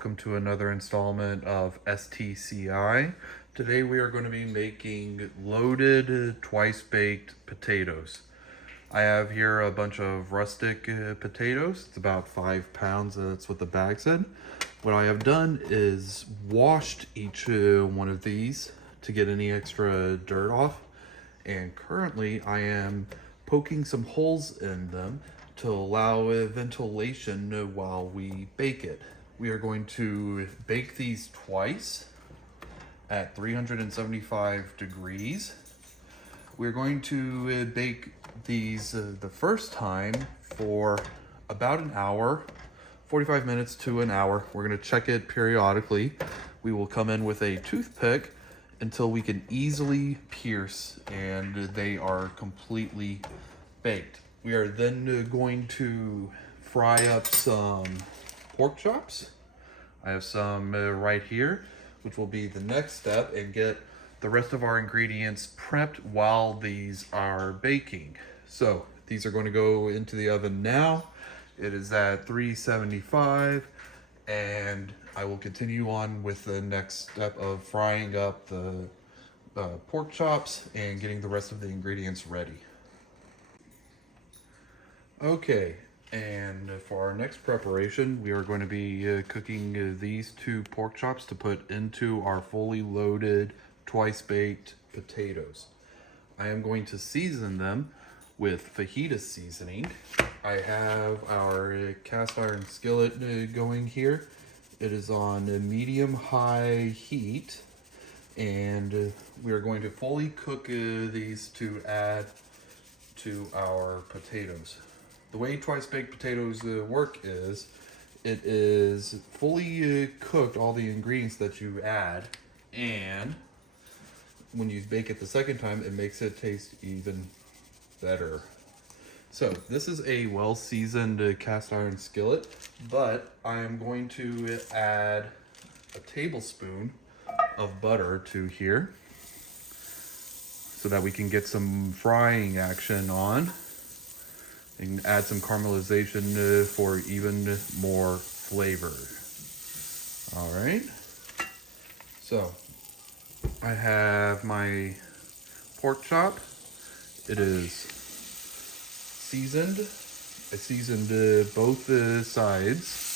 welcome to another installment of STCI. Today we are going to be making loaded twice baked potatoes. I have here a bunch of rustic potatoes. It's about 5 pounds. That's what the bag said. What I have done is washed each one of these to get any extra dirt off. And currently I am poking some holes in them to allow ventilation while we bake it. We are going to bake these twice at 375 degrees. We're going to bake these the first time for about an hour, 45 minutes to an hour. We're going to check it periodically. We will come in with a toothpick until we can easily pierce and they are completely baked. We are then going to fry up some pork chops. I have some right here, which will be the next step, and get the rest of our ingredients prepped while these are baking. So these are going to go into the oven now. It is at 375, and I will continue on with the next step of frying up the pork chops and getting the rest of the ingredients ready. Okay, and for our next preparation, we are going to be cooking these 2 pork chops to put into our fully loaded twice baked potatoes. I am going to season them with fajita seasoning. I have our cast iron skillet going here. It is on a medium-high heat, and we are going to fully cook these to add to our potatoes. The way twice baked potatoes work is, it is fully cooked, all the ingredients that you add, and when you bake it the second time, it makes it taste even better. So this is a well-seasoned cast iron skillet, but I am going to add a tablespoon of butter to here so that we can get some frying action on and add some caramelization for even more flavor. All right, so I have my pork chop. It is seasoned. I seasoned both sides.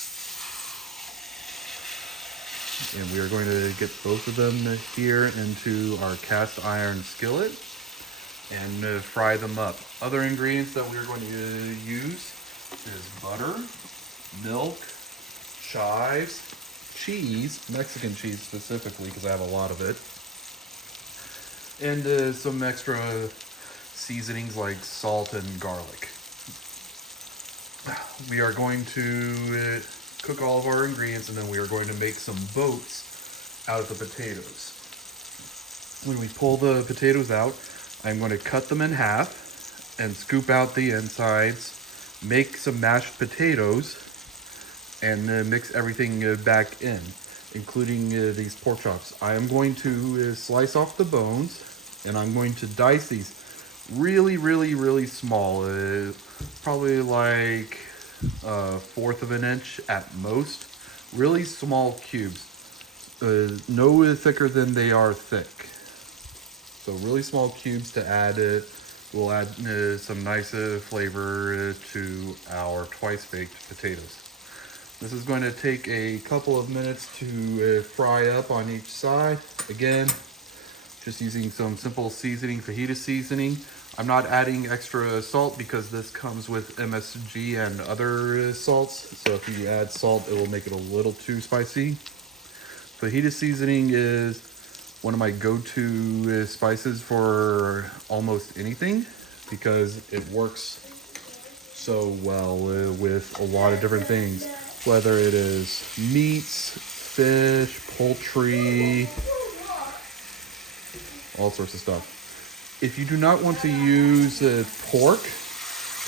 And we are going to get both of them here into our cast iron skillet and fry them up. Other ingredients that we are going to use is butter, milk, chives, cheese, Mexican cheese specifically because I have a lot of it, and some extra seasonings like salt and garlic. We are going to cook all of our ingredients, and then we are going to make some boats out of the potatoes. When we pull the potatoes out, I'm going to cut them in half and scoop out the insides, make some mashed potatoes, and mix everything back in, including these pork chops. I am going to slice off the bones, and I'm going to dice these really small, probably like a 1/4 of an inch at most. Really small cubes, no thicker than they are thick. So really small cubes to add it. We'll add some nice flavor to our twice baked potatoes. This is going to take a couple of minutes to fry up on each side. Again, just using some simple seasoning, fajita seasoning. I'm not adding extra salt because this comes with MSG and other salts. So if you add salt, it will make it a little too spicy. Fajita seasoning is one of my go-to spices for almost anything because it works so well with a lot of different things, whether it is meats, fish, poultry, all sorts of stuff. If you do not want to use pork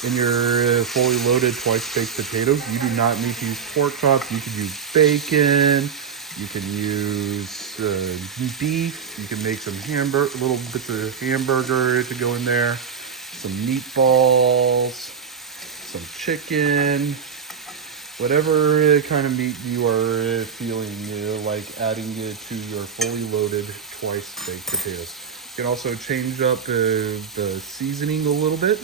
in your fully loaded twice baked potatoes, you do not need to use pork chops. You could use bacon. You can use beef. You can make some little bits of hamburger to go in there. Some meatballs, some chicken. Whatever kind of meat you are feeling like adding to your fully loaded twice baked potatoes. You can also change up the seasoning a little bit,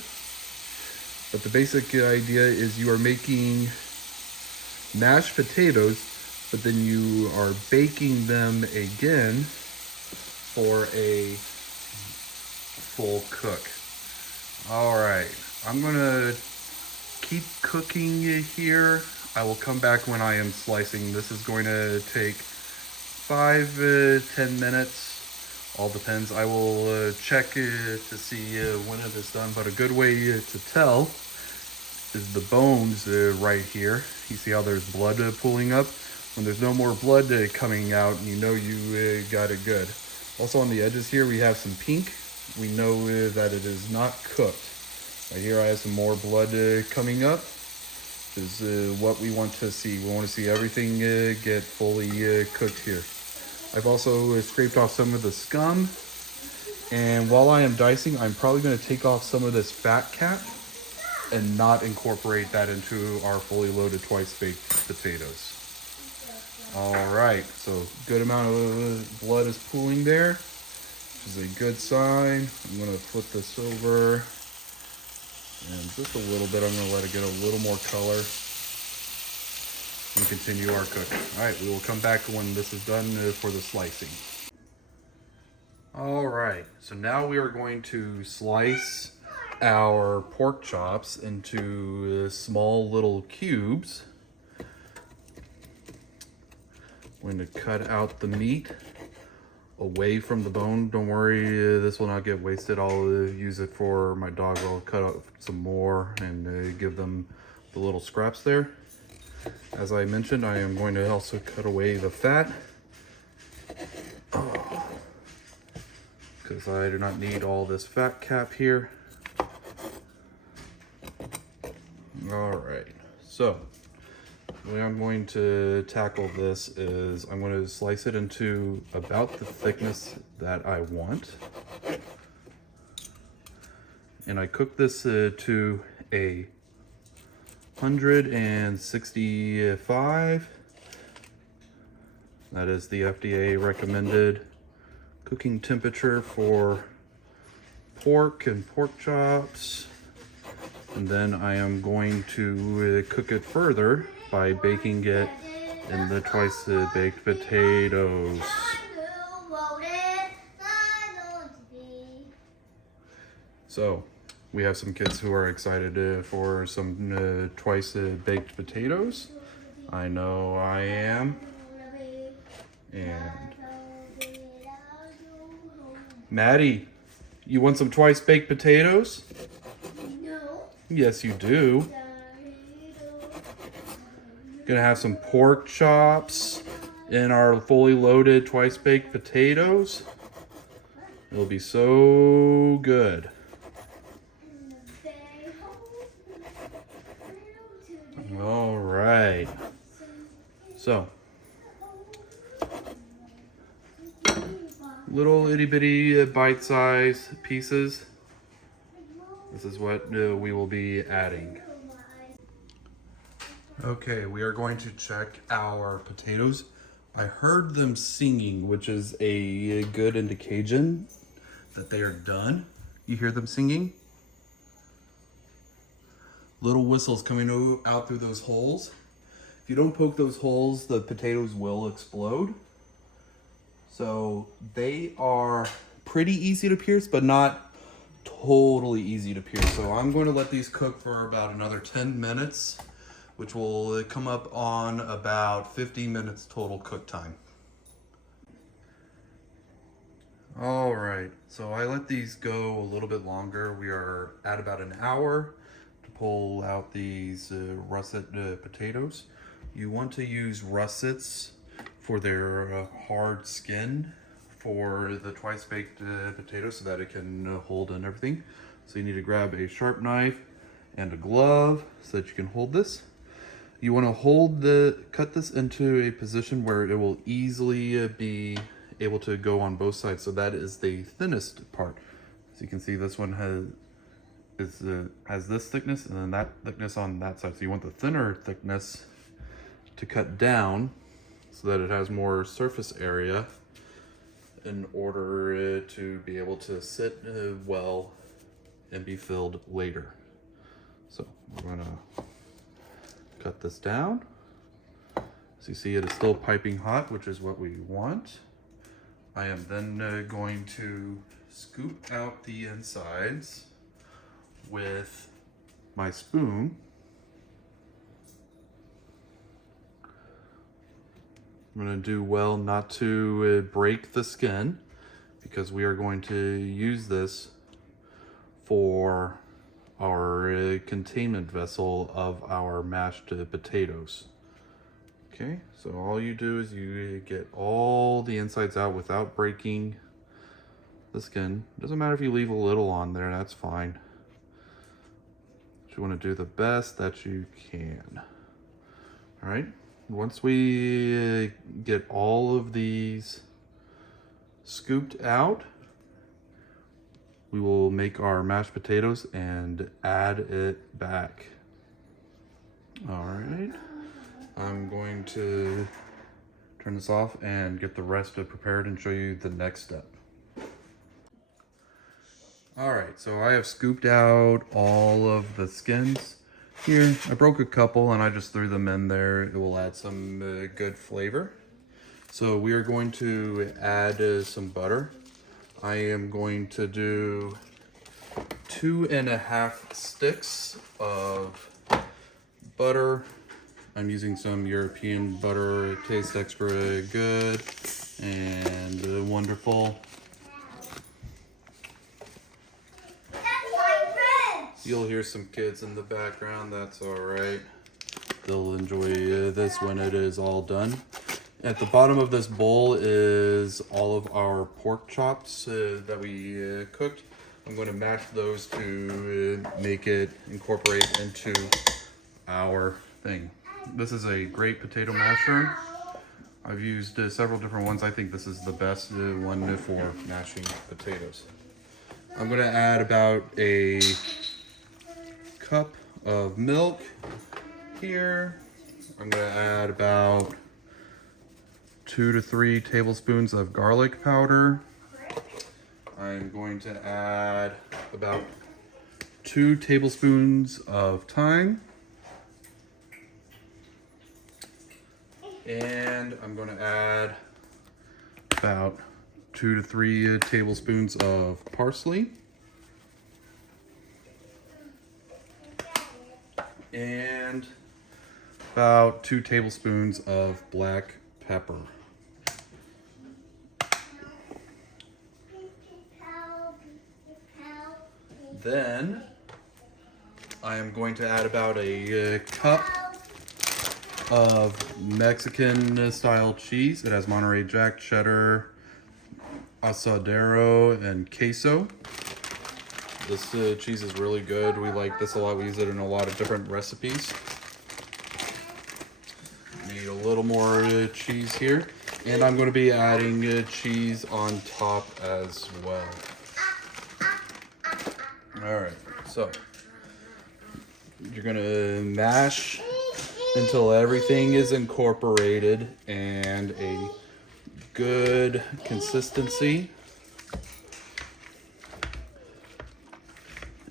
but the basic idea is you are making mashed potatoes, but then you are baking them again for a full cook. All right, I'm gonna keep cooking here. I will come back when I am slicing. This is going to take 10 minutes. All depends. I will check to see when it is done, but a good way to tell is the bones right here. You see how there's blood pooling up? When there's no more blood coming out, you know you got it good. Also on the edges here, we have some pink. We know that it is not cooked. Right here I have some more blood coming up. This is what we want to see. We want to see everything get fully cooked here. I've also scraped off some of the scum. And while I am dicing, I'm probably going to take off some of this fat cap and not incorporate that into our fully loaded twice baked potatoes. All right, so good amount of blood is pooling there, which is a good sign. I'm gonna flip this over, and just a little bit, I'm gonna let it get a little more color and continue our cooking. All right, we will come back when this is done for the slicing. All right, so now we are going to slice our pork chops into small little cubes. I'm going to cut out the meat away from the bone. Don't worry, this will not get wasted. I'll use it for my dog. I'll cut out some more and give them the little scraps there. As I mentioned, I am going to also cut away the fat, because I do not need all this fat cap here. All right, so the way I'm going to tackle this is I'm going to slice it into about the thickness that I want. And I cook this to a 165. That is the FDA recommended cooking temperature for pork and pork chops. And then I am going to cook it further by baking it in the twice baked potatoes. So we have some kids who are excited for some twice baked potatoes. I know I am. And Maddie, you want some twice baked potatoes? No. Yes, you do. Gonna have some pork chops in our fully loaded twice baked potatoes. It'll be so good. All right. So, little itty bitty bite-sized pieces. This is what we will be adding. Okay, we are going to check our potatoes. I heard them singing, which is a good indication that they are done. You hear them singing? Little whistles coming out through those holes. If you don't poke those holes, the potatoes will explode. So they are pretty easy to pierce, but not totally easy to pierce. So I'm going to let these cook for about another 10 minutes, which will come up on about 50 minutes total cook time. All right, so I let these go a little bit longer. We are at about an hour to pull out these russet potatoes. You want to use russets for their hard skin for the twice baked potatoes so that it can hold and everything. So you need to grab a sharp knife and a glove so that you can hold this. You want to cut this into a position where it will easily be able to go on both sides. So that is the thinnest part. As you can see, this one has this thickness and then that thickness on that side. So you want the thinner thickness to cut down so that it has more surface area in order to be able to sit well and be filled later. So we're gonna cut this down. As you see, it is still piping hot, which is what we want. I am then going to scoop out the insides with my spoon. I'm going to do well not to break the skin, because we are going to use this for our containment vessel of our mashed potatoes. Okay, so all you do is you get all the insides out without breaking the skin. Doesn't matter if you leave a little on there, that's fine. You want to do the best that you can. All right, once we get all of these scooped out, we will make our mashed potatoes and add it back. All right, I'm going to turn this off and get the rest prepared and show you the next step. All right, so I have scooped out all of the skins here. I broke a couple and I just threw them in there. It will add some good flavor. So we are going to add some butter. I am going to do 2.5 sticks of butter. I'm using some European butter. It tastes extra good and wonderful. You'll hear some kids in the background, that's all right. They'll enjoy this when it is all done. At the bottom of this bowl is all of our pork chops that we cooked. I'm going to mash those to make it incorporate into our thing. This is a great potato masher. I've used several different ones. I think this is the best one for mashing potatoes. I'm going to add about a cup of milk here. I'm going to add about 2 to 3 tablespoons of garlic powder. I'm going to add about 2 tablespoons of thyme. And I'm going to add about 2 to 3 tablespoons of parsley. And about 2 tablespoons of black pepper. Then I am going to add about a cup of Mexican style cheese. It has Monterey Jack, cheddar, asadero, and queso. This cheese is really good. We like this a lot. We use it in a lot of different recipes. Need a little more cheese here. And I'm going to be adding cheese on top as well. All right, so you're going to mash until everything is incorporated and a good consistency.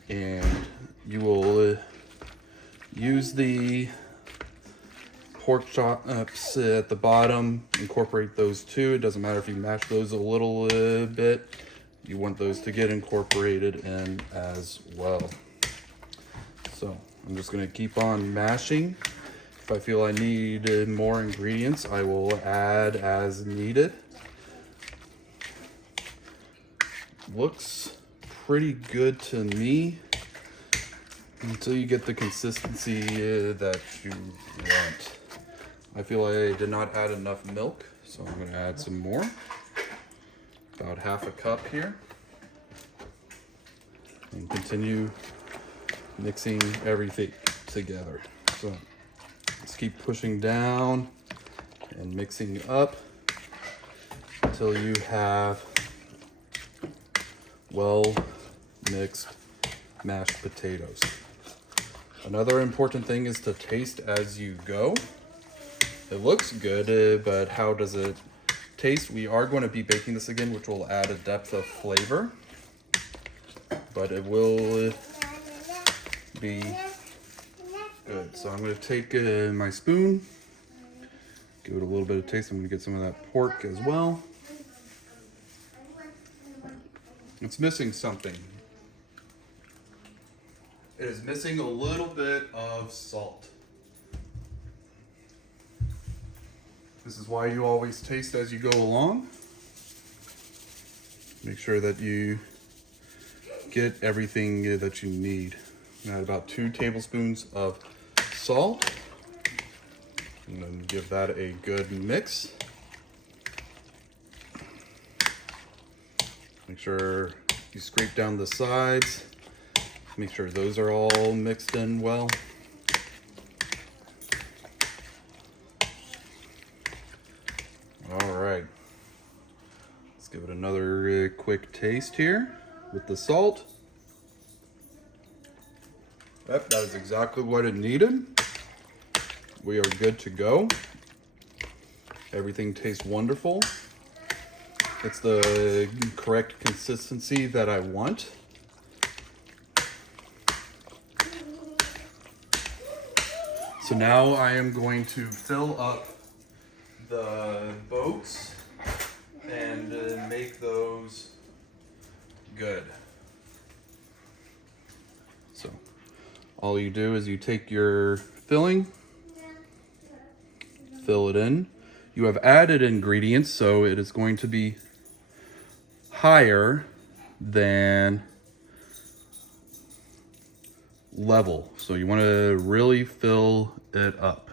And you will use the pork chops at the bottom, incorporate those too. It doesn't matter if you mash those a little bit. You want those to get incorporated in as well. So I'm just going to keep on mashing. If I feel I need more ingredients, I will add as needed. Looks pretty good to me until you get the consistency that you want. I feel I did not add enough milk, so I'm going to add some more. About half a cup here. And continue mixing everything together. So let's keep pushing down and mixing up until you have well mixed mashed potatoes. Another important thing is to taste as you go. it looks good, but how does it taste? We are going to be baking this again, which will add a depth of flavor, but it will be good. So I'm going to take my spoon, give it a little bit of taste. I'm going to get some of that pork as well. It's missing something. It is missing a little bit of salt. This is why you always taste as you go along. Make sure that you get everything that you need. Add about 2 tablespoons of salt. And then give that a good mix. Make sure you scrape down the sides. Make sure those are all mixed in well. All right, let's give it another quick taste here with the salt. Yep, that is exactly what it needed. We are good to go. Everything tastes wonderful. It's the correct consistency that I want. So now I am going to fill up the boats and make those good. So all you do is you take your filling, fill it in. You have added ingredients, so it is going to be higher than level. So you want to really fill it up.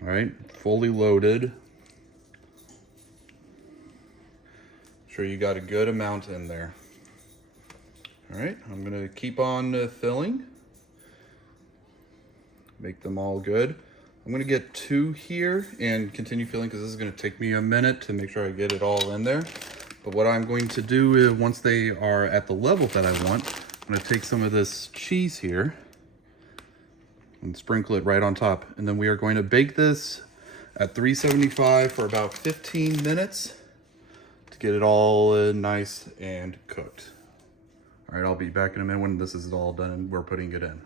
All right, fully loaded. Sure you got a good amount in there. All right, I'm gonna keep on filling. Make them all good. I'm gonna get 2 here and continue filling because this is gonna take me a minute to make sure I get it all in there. But what I'm going to do is once they are at the level that I want, I'm gonna take some of this cheese here and sprinkle it right on top. And then we are going to bake this at 375 for about 15 minutes to get it all nice and cooked. All right, I'll be back in a minute when this is all done and we're putting it in.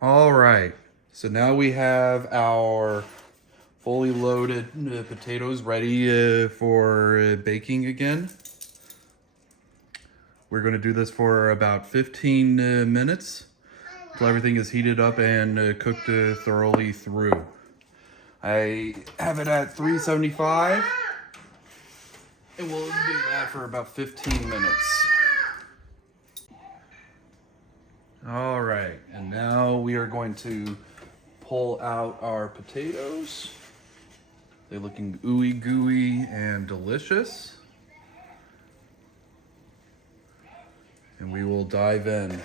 All right, so now we have our fully loaded potatoes ready for baking again. We're gonna do this for about 15 minutes until everything is heated up and cooked thoroughly through. I have it at 375 and we'll do that for about 15 minutes. All right, and now we are going to pull out our potatoes. They're looking ooey gooey and delicious. And we will dive in.